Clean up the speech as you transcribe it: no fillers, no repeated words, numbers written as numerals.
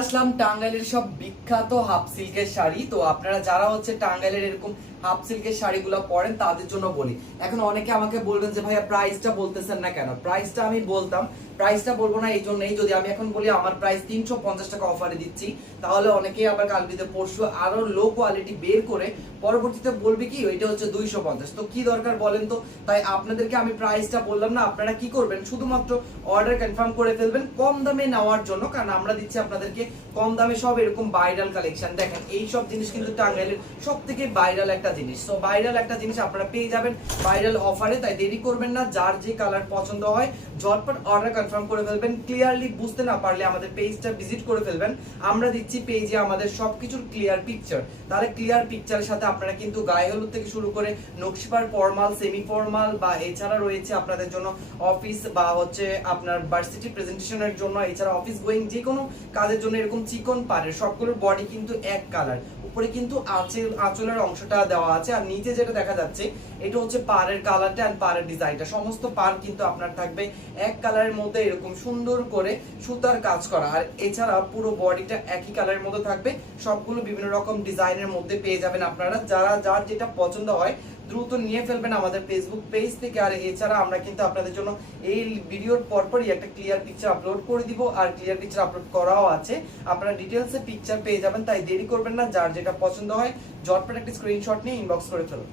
আসলাম টাঙ্গাইলের সব বিখ্যাত হাফ সিল্কের শাড়ি। তো আপনারা যারা হচ্ছে টাঙ্গাইলের এরকম হাফ সিল্কের শাড়িগুলো পরেন তাদের জন্য বলি। এখন অনেকে আমাকে বলবেন যে ভাইয়া প্রাইসটা বলতেছেন না কেন। প্রাইসটা আমি বলতাম, প্রাইসটা বলবো না এই জন্যই, যদি আমি এখন বলি আমার প্রাইস 350 টাকা অফারে দিচ্ছি, তাহলে অনেকেই আবার কালবিতে পরশু আরো লো কোয়ালিটি বের করে পরবর্তীতে বলবে কি ওইটা হচ্ছে 250। তো কি দরকার বলেন তো? তাই আপনাদেরকে আমি প্রাইসটা বললাম না, আপনারা কি করবেন শুধুমাত্র অর্ডার কনফার্ম করে ফেলবেন কম দামে নেওয়ার জন্য, কারণ আমরা দিচ্ছি আপনাদেরকে কম দামে সব এরকম ভাইরাল কালেকশন। দেখেন এই সব জিনিস কিন্তু টাঙ্গাইলের সব থেকে ভাইরাল একটা জিনিস। তো ভাইরাল একটা জিনিস আপনারা পেয়ে যাবেন ভাইরাল অফারে। তাই দেরি করবেন না, যার যে কালার পছন্দ হয় ঝটপট অর্ডার কনফার্ম করে ফেলবেন। ক্লিয়ারলি বুঝতে না পারলে আমাদের পেজটা ভিজিট করে ফেলবেন। আমরা দিচ্ছি পেজে আমাদের সবকিছুর ক্লিয়ার পিকচার। তাহলে ক্লিয়ার পিকচারের সাথে আপনারা কিন্তু গায়ে হলুদ থেকে শুরু করে নকশিপার ফর্মাল, সেমি ফর্মাল বা এছাড়া রয়েছে আপনাদের জন্য অফিস বা হচ্ছে আপনার ভার্সিটি প্রেজেন্টেশনের জন্য, এছাড়া অফিস গোয়িং যে কোনো কাজের জন্য এরকম চিকন পাড়ের সবগুলোর বডি কিন্তু এক কালার। উপরে কিন্তু আঁচলের অংশটা দেওয়া আছে, আর নিচে যেটা দেখা যাচ্ছে এটা হচ্ছে পাড়ের কালারটা আর পাড়ের ডিজাইনটা। সমস্ত পাড় কিন্তু আপনার থাকবে এক কালারের মধ্যে এরকম সুন্দর করে সুতার কাজ করা, আর এছাড়া পুরো বডিটা একই কালারের মধ্যে থাকবে। সবগুলো বিভিন্ন রকম ডিজাইনের মধ্যে পেয়ে যাবেন আপনারা। যার যেটা পছন্দ হয় দ্রুত নিয়ে ফেলবেন আমাদের ফেসবুক পেজ থেকে। আর এছাড়া আমরা কিন্তু আপনাদের জন্য এই ভিডিওর পরপরই একটা ক্লিয়ার পিকচার আপলোড করে দিব, আর ক্লিয়ার পিকচার আপলোড করাও আছে, আপনারা ডিটেলসে পিকচার পেয়ে যাবেন। তাই দেরি করবেন না, যার যেটা পছন্দ হয় ঝটপট একটা স্ক্রিনশট নিয়ে ইনবক্স করে ফেলুন।